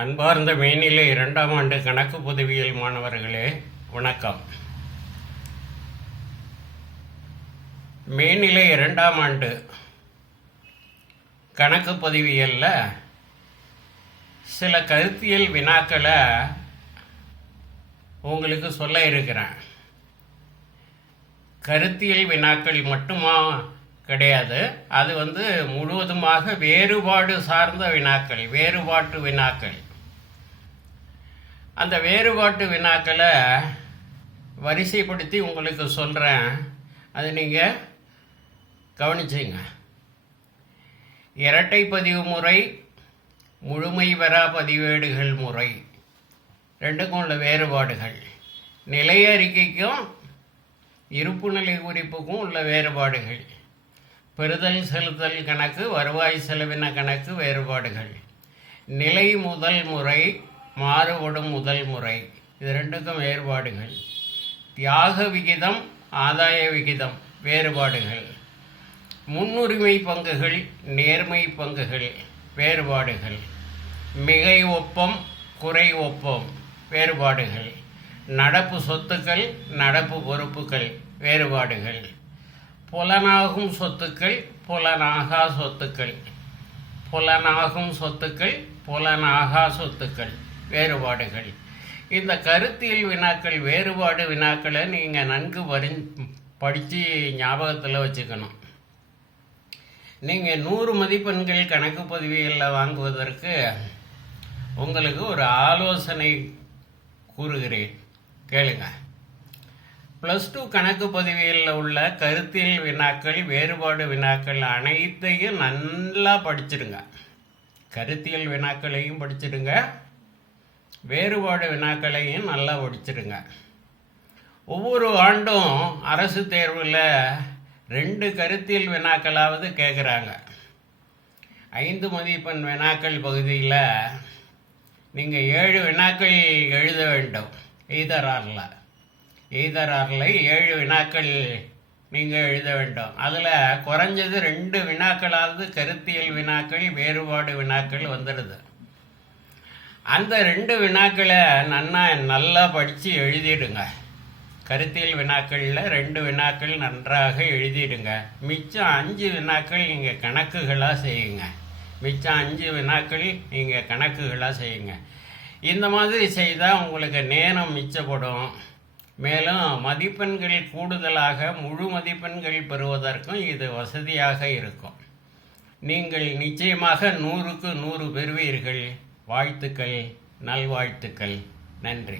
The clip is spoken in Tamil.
அன்பார்ந்த மேனிலை இரண்டாம் ஆண்டு கணக்கு பொதுவியல் மாணவர்களே வணக்கம். மேனிலை இரண்டாம் ஆண்டு கணக்கு பதிவியலில் சில கருத்தியல் வினாக்களை உங்களுக்கு சொல்ல இருக்கிறேன். கருத்தியல் வினாக்கள் மட்டுமா கிடையாது. அது வந்து முழுவதுமாக வேறுபாடு சார்ந்த வினாக்கள் வேறுபாட்டு வினாக்கள். அந்த வேறுபாட்டு வினாக்களை வரிசைப்படுத்தி உங்களுக்கு சொல்கிறேன் அது நீங்கள் கவனிச்சிங்க. இரட்டை பதிவு முறை முழுமை பெறா பதிவேடுகள் முறை. ரெண்டுக்கும் உள்ள வேறுபாடுகள். நிலை அறிக்கைக்கும் இருப்பு நிலை குறிப்புக்கும் உள்ள வேறுபாடுகள். பெறுதல் செலுத்தல் கணக்கு வருவாய் செலவின கணக்கு வேறுபாடுகள். நிலை முதல் முறை மாறுபடும் முதல் முறை. இது ரெண்டுக்கும் வேறுபாடுகள். தியாக விகிதம் ஆதாய விகிதம் வேறுபாடுகள். முன்னுரிமை பங்குகள் நேர்மை பங்குகள் வேறுபாடுகள். மிகை ஒப்பம் குறை ஒப்பம் வேறுபாடுகள். நடப்பு சொத்துக்கள் நடப்பு பொறுப்புகள் வேறுபாடுகள். புலனாகும் சொத்துக்கள் புலனாகா சொத்துக்கள். புலனாகும் சொத்துக்கள் புலனாகா சொத்துக்கள். வேறுபாடுகள். இந்த கருத்தியல் வினாக்கள் வேறுபாடு வினாக்களை நீங்கள் நன்கு வரி படித்து ஞாபகத்தில் வச்சுக்கணும். நீங்கள் நூறு மதிப்பெண்கள் கணக்கு பதிவியலில் வாங்குவதற்கு உங்களுக்கு ஒரு ஆலோசனை கூறுகிறேன். கேளுங்க. ப்ளஸ் டூ கணக்கு பதிவியலில் உள்ள கருத்தியல் வினாக்கள் வேறுபாடு வினாக்கள் அனைத்தையும் நல்லா படிச்சிடுங்க. கருத்தியல் வினாக்களையும் படிச்சிடுங்க. வேறுபாடு வினாக்களையும் நல்லா ஒடிச்சிருங்க ஒவ்வொரு ஆண்டும் அரசு தேர்வில் ரெண்டு கருத்தியல் வினாக்களாவது கேட்குறாங்க ஐந்து மதிப்பெண் வினாக்கள் பகுதியில் நீங்கள் ஏழு வினாக்கள் எழுத வேண்டும். எய்தராரில். எய்தராரில் ஏழு வினாக்கள் நீங்கள் எழுத வேண்டும். அதில் குறைஞ்சது ரெண்டு வினாக்களாவது கருத்தியல் வினாக்கள் வேறுபாடு வினாக்கள் வந்துடுது. அந்த ரெண்டு வினாக்களை நன்னா நல்லா படித்து எழுதிடுங்க. கருத்தியல் வினாக்களில் ரெண்டு வினாக்கள் நன்றாக எழுதிடுங்க. மிச்சம் அஞ்சு வினாக்கள் நீங்கள் கணக்குகளாக செய்யுங்க. மிச்சம் அஞ்சு வினாக்கள் நீங்கள் கணக்குகளாக செய்யுங்க. இந்த மாதிரி செய்தால் உங்களுக்கு நேரம் மிச்சப்படும். மேலும் மதிப்பெண்கள் கூடுதலாக முழு மதிப்பெண்கள் பெறுவதற்கும் இது வசதியாக இருக்கும். நீங்கள் நிச்சயமாக நூறுக்கு நூறு பெறுவீர்கள். வாழ்த்துக்கள் நல்வாழ்த்துக்கள். நன்றி.